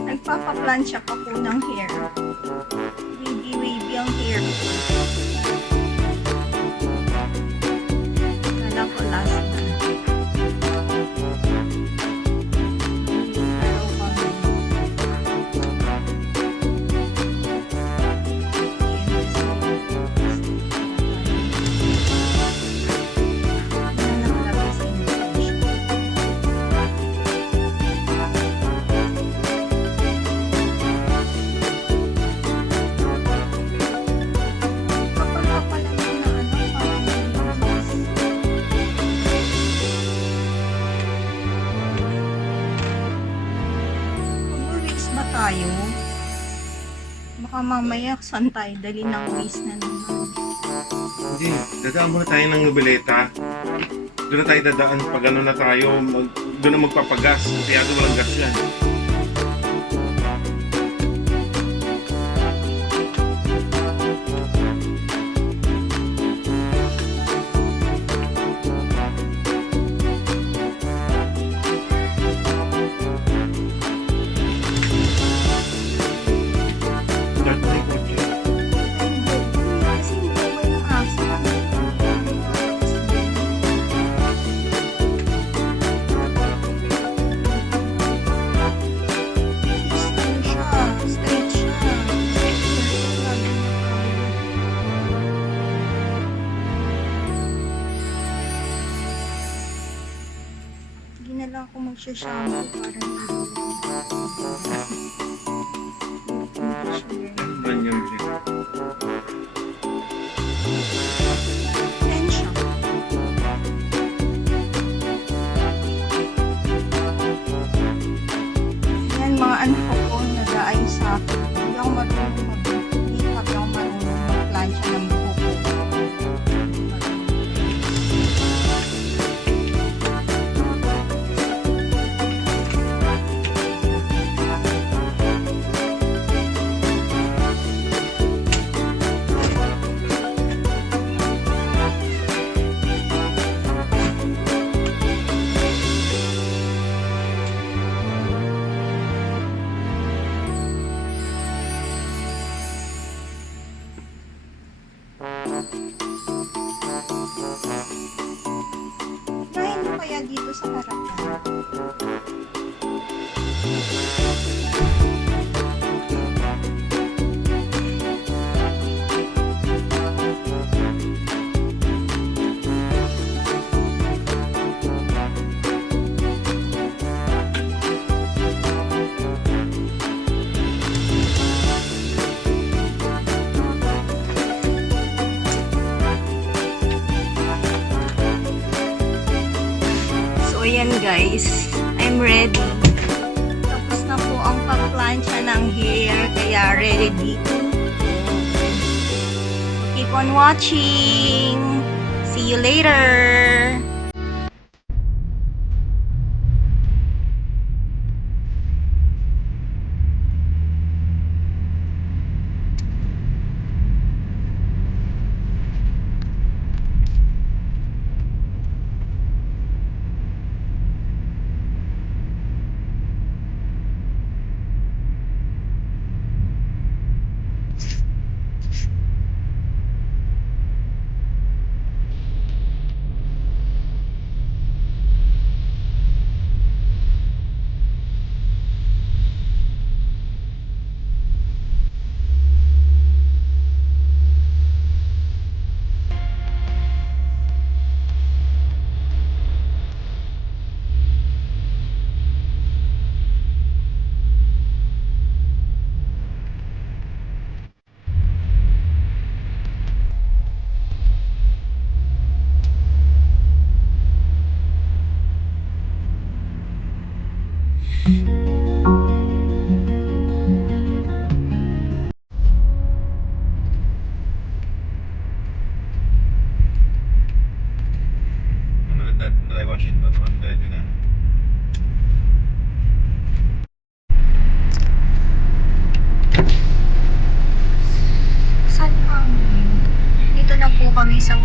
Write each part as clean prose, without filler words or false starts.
Nagpapaplansya pa po ng hair. Wavy ang hair. Kala ko last na. Tayo. Baka mamaya saan tayo dali ng waste na naman. Hindi, dadaan muna tayo ng Noveleta. Doon na tayo dadaan pag ano na tayo, doon na magpapagas. Kaya doon walang gas yan. Lang ako magsha-shampoo para Ganyan din. Tensya. Yan mga anak ko nag-aayos sa akin. Hindi ako marunong mag-makeup. Hindi ako marunong mag-plancha ng buhok ko. Kain mo kaya dito sa harapan? So, ayan guys. I'm ready. Tapos na po ang pagplansya ng hair. Kaya ready dito. Keep on watching. See you later.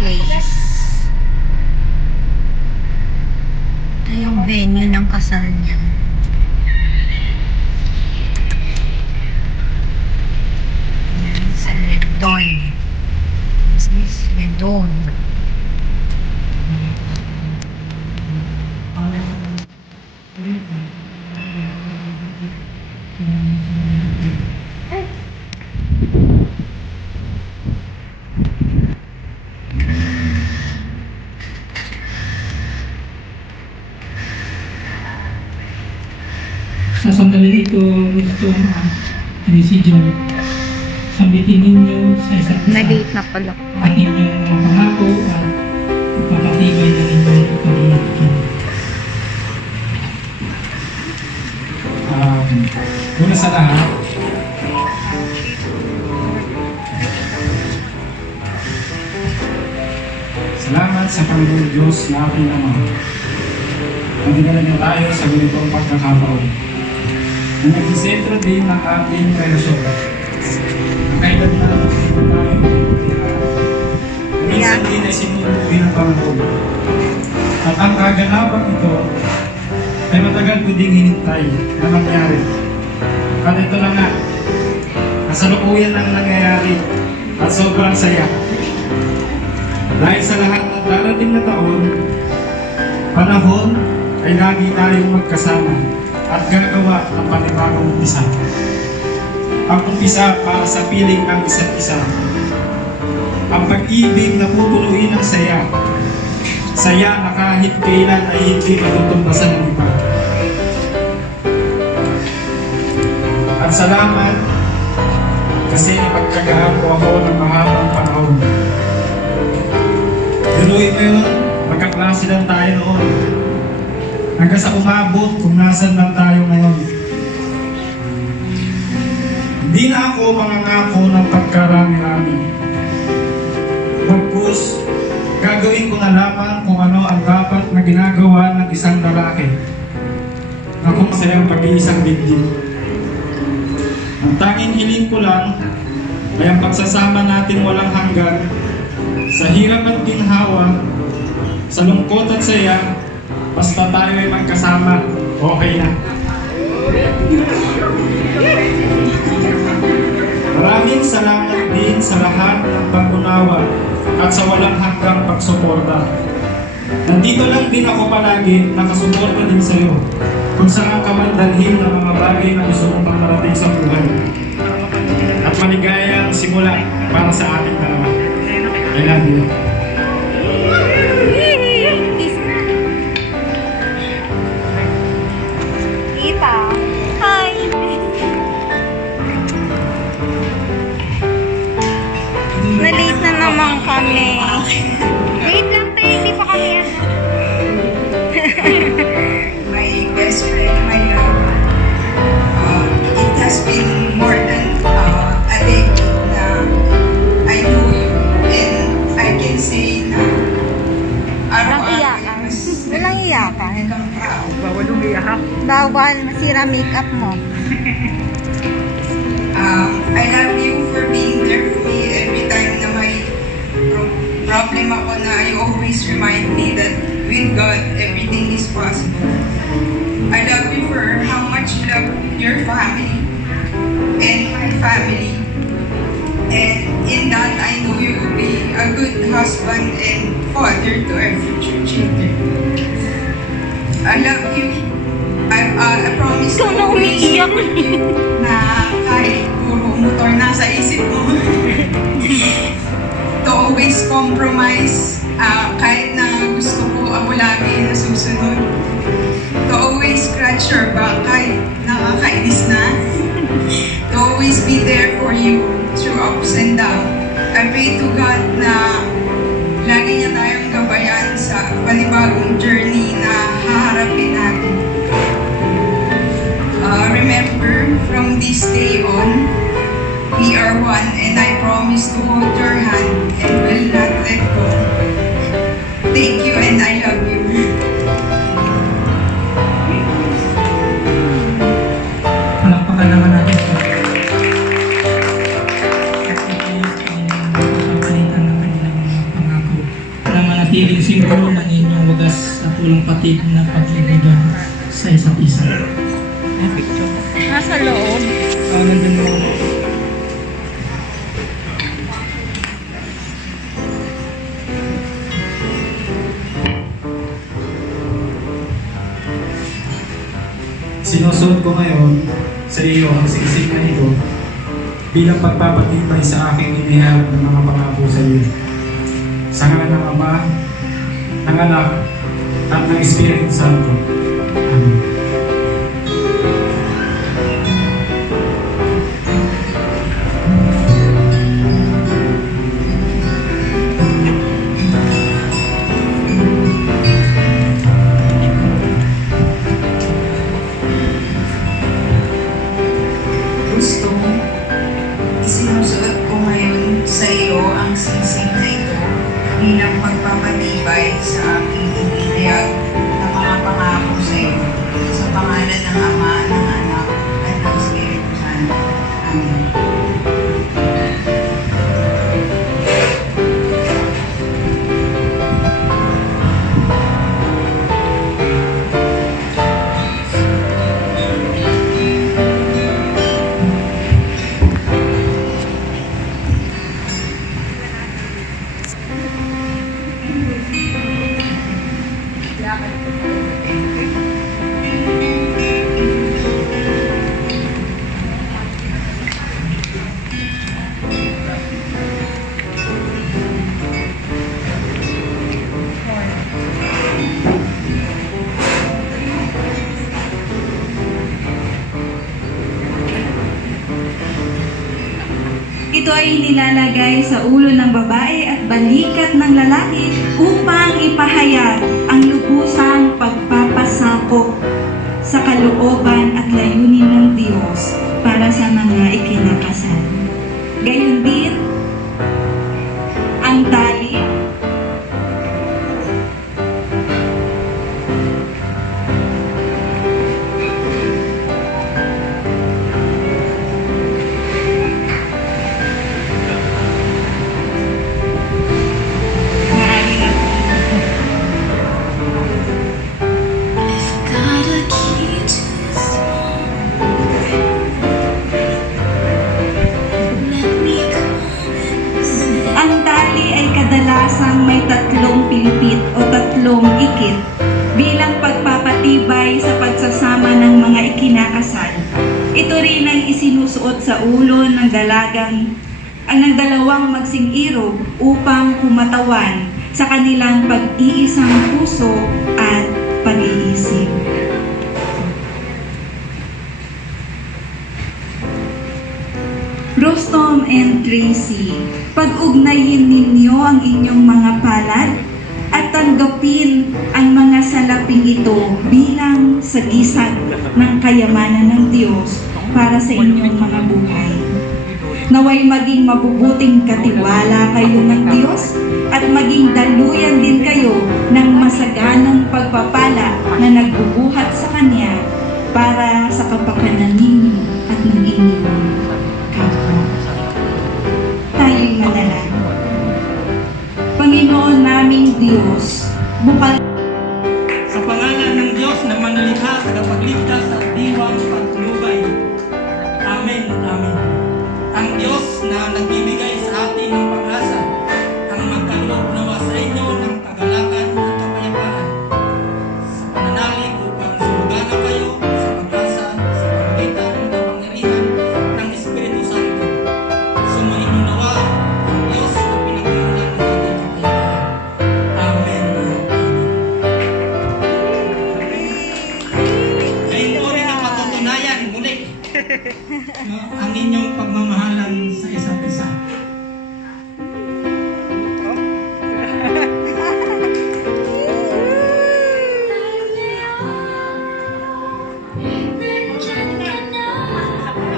place. Ito yung venue ng kasal niya. Ayan, sa Rendon. This is Rendon. Sa sandali ito, gusto decision. Sambitin ninyo sa isa't isa Na-late na pala. ang inyong pangako at papatibay ng inyong pag-iibigan. Una sa lahat, salamat sa Panginoon Diyos na aking Ama. Ang dinala niyo tayo sa ganitong pagkakataon na nag-sentro din ng ating relasyon. Ang kailan na tayo minsan din ay sinubuhi ng Panginoon. At ang kaganapang ito ay matagal ko ding hinintay na mangyari. At ito na nga, kasalukuyan ang nangyayari at sobrang saya. Dahil sa lahat ng darating na taon, panahon ay lagi tayong magkasama at gagawa ng panibagong umpisa. Ang umpisa para sa piling ng isa't isa. Ang pag-ibig na pupunuin ng saya. Saya na kahit kailan ay hindi matutumbasan ng iba. At salamat kasi napagkagaan ko ako ng mahabang panahon. Dinuin mo yun, magkaklase lang tayo noon. Hanggang sa umabot kung nasan lang tayo ngayon. Hindi na ako mangangako ng pagkarami-rami. Bagkus, gagawin ko na lamang kung ano ang dapat na ginagawa ng isang lalaki na kung sayang pag-iisang bigdig. Ang tanging hiling ko lang ay ang pagsasama natin walang hanggan sa hirap at ginhawa, sa lungkot at saya, basta tayo ay magkasama, okay na. Maraming salamat din sa lahat ng pag-unawa at sa walang hanggang pagsuporta. Nandito lang din ako palagi, nakasuporta din sa iyo kung saan ka man dalhin ng mga bagay na gusto mong pangarating sa buhay. At maligayang simula para sa ating dalawa. I love you. Tita. Hi. Na-late na naman kami. Late lang tayo, hindi pa kami My best friend, my it has been more than a decade na I know you and I can say na Walang araw-araw iyakan. mas Walang iyakan. kang tao. Bawal, masira makeup mo. I love you for being there for me every time na may problem ako na you always remind me that with God, everything is possible. I love you for how much you love your family and my family. And in that, I know you will be a good husband and father to our future children. I love you. I promise Ikaw na always umiiyak. na kahit puro motor nasa isip mo, to always compromise, kahit na gusto ko ako lagi na susunod, to always scratch your back kahit nakakainis na, to always be there for you through ups and downs. I pray to God na lagi niya tayong gabayan sa panibagong journey na haharapin natin. Remember, from this day on, we are one and I promise to hold your hand and will not let go. Thank you and I love you. Palakpakan naman natin ito. At ito ay napapalitan ng kanilang mga pangako. Nasa loob. Nandun mo. Sinusuot ko ngayon sa iyo ang siksik na ito bilang pagpapatibay sa aking iniharap ng mga pangako sa iyo. Sa ngalan ng Ama, ng Anak, at ng Espiritu Santo. Amen. Gusto, isinusuot ko ngayon sa iyo ang singsing na ito bilang pagpapatibay sa aking inihayag ng mga pangako sa iyo. Sa pangalan ng Ama, ng Anak, at ng Espiritu Santo. Amen. Ito ay nilalagay sa ulo ng babae at balikat ng lalaki upang ipahayag ang lubusang pagpapasakop sa kalooban at layunin ng Diyos para sa mga ikinakasal. Gayon din, ang tali kadalasang may tatlong pilipit o tatlong ikit bilang pagpapatibay sa pagsasama ng mga ikinakasal. Ito rin ang isinusuot sa ulo ng dalawang magsing-irog upang kumatawan sa kanilang pag-iisang puso at pag-iisip. Rostom and Tracy, pag-ugnayin ninyo ang inyong mga palad at tanggapin ang mga salaping ito bilang sagisag ng kayamanan ng Diyos para sa inyong mga buhay. Naway maging mabubuting katiwala kayo ng Diyos at maging daluyan din kayo ng masaganang pagpapala na nagbubuhat sa Kanya para sa kapakanan ninyo at ng inyong kapwa. Tayo'y manalangin. Panginoon naming Diyos, bukal Sa pangalan ng Diyos na manlikha, tagapagligtas at diwang patnubay. Amen. Amen. Ang Diyos na nagbibigay sa atin ng pag-asa, ang magkaloob nawa sa inyo ng kagalakan at kapayapaan. Sa pananalig upang sulugan na kayo sa pag-asa sa pamagitan ng kapangyarihan ng Espiritu Santo. Sumainyo nawa ang Diyos na pinagmulan ng ating kapayapaan. Amen. Ngayon po rin ang patutunayan muli ang inyong pagmamahalan sa isa't isa.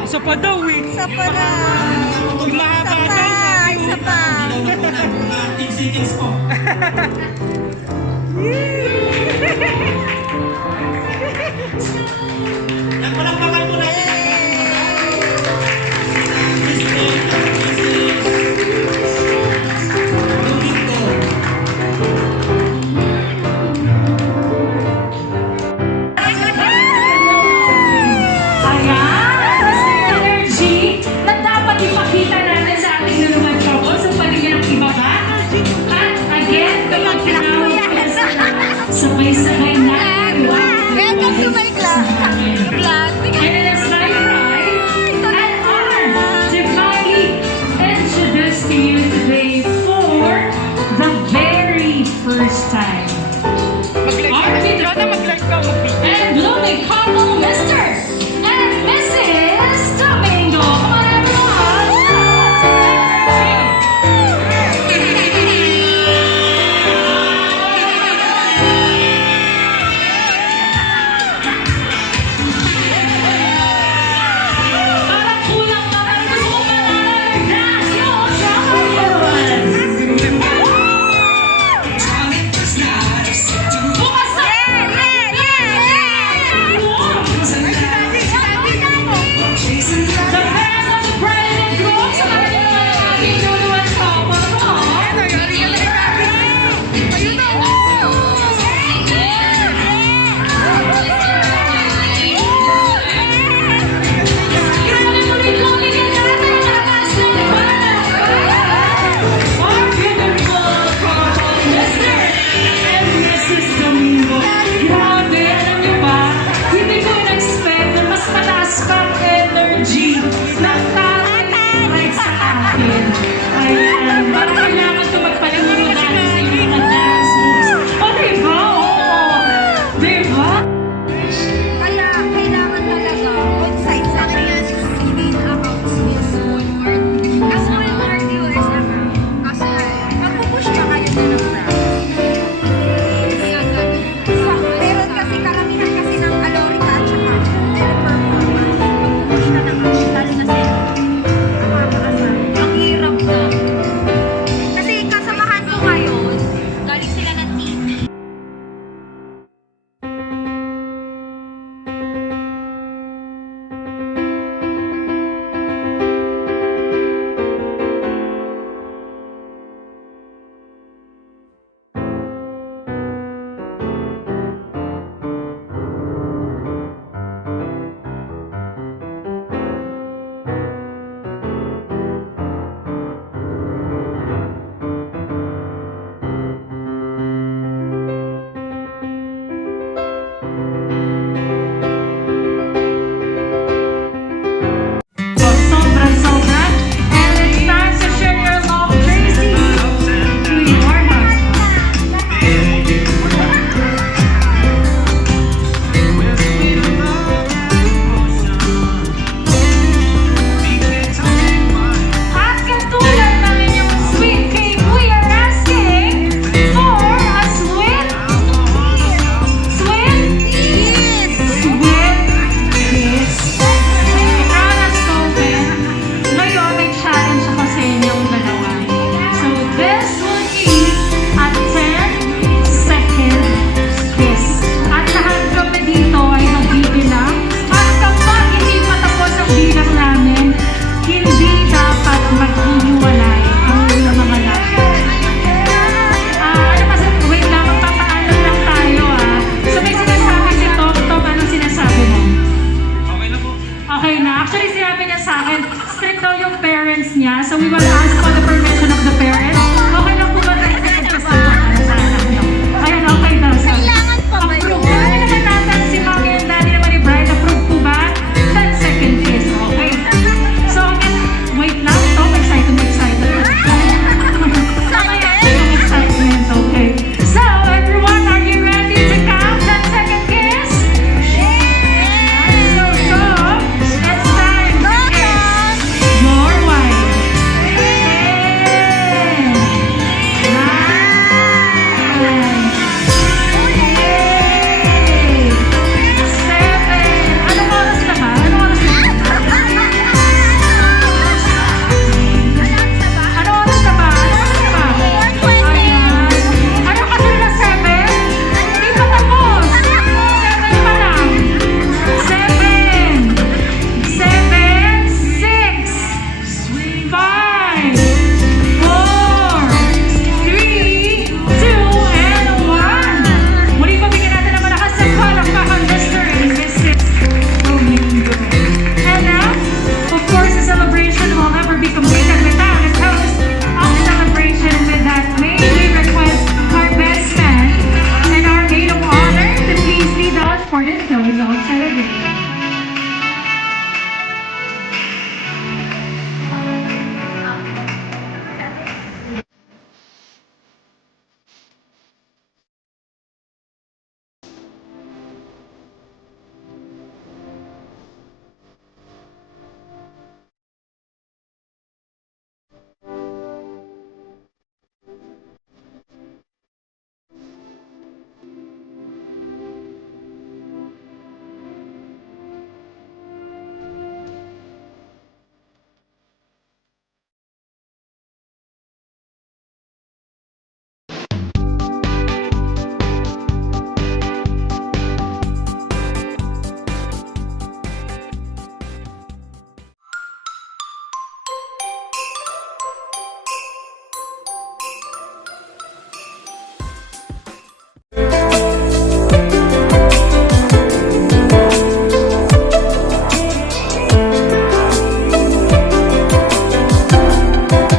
Isa pa daw eh. sa para. Pag mahaba daw. Isa pa. Nilalakunan mga 10 seconds po. Nagpalakpakan po natin. Ayan! Mr. Energy na dapat ipakita natin sa ating nulungan couple. So, pwede niya nang ibaba. At again, kapag tinawag ka sila, sabay-sabay na. Welcome to my class. And it is my pride and honor to finally introduce to you today for the very first time. And blooming couple, Mr. and Mrs. Domingo. Come on, everyone. Parang kulang naman. Gusto ko pa nalalagas yung chocolate. Bukas na! The parents of the bride and groom, samahan niyo naman ang ating nulungan couple mo. Grabe, tuloy-tuloy bigyan natin ang lakas ng iba't. Our beautiful couple, Mr. and Mrs. Domingo. Grabe, alam niyo ba? Hindi ko in-expect na mas mataas pa ang energy ng tatay sa akin. Ayan, parang kailangan ito magpalimuro natin sa inyong mga dance moves. O, diba? Oo. Diba? Kaya kailangan talaga both sides sa kanya sustain accounts is Walmart. As Walmart US naman. Kasi magpupush pa kayo na ng brand. Meron kasi karamihan kasi ng Alorica at saka teleperformance. Magpupush na ng lalo na selfie. Nakakaasar. Ang hirap na. Kasi kasamahan ko ngayon, galing sila ng team. Sobra-sobra. And it's time to share your love, Tracy, to your husband. At katulad ng inyong sweet cake, we are asking for a sweet kiss. Ikaw na spoken. Ngayon, may challenge ako sa inyong dalawa. So, this will be a 10-second kiss. At lahat kami dito ay magbibilang. At kapag hindi patapos ang bilang namin, hindi dapat maghihiwalay ang inyong mga lahat. Wait lang, magpapaalam lang tayo So, may sinasabi si Tom. Tom, anong sinasabi mo? Okay na. Actually, sinabi niya sa akin, strict daw yung parents niya. So, we will ask for the permission of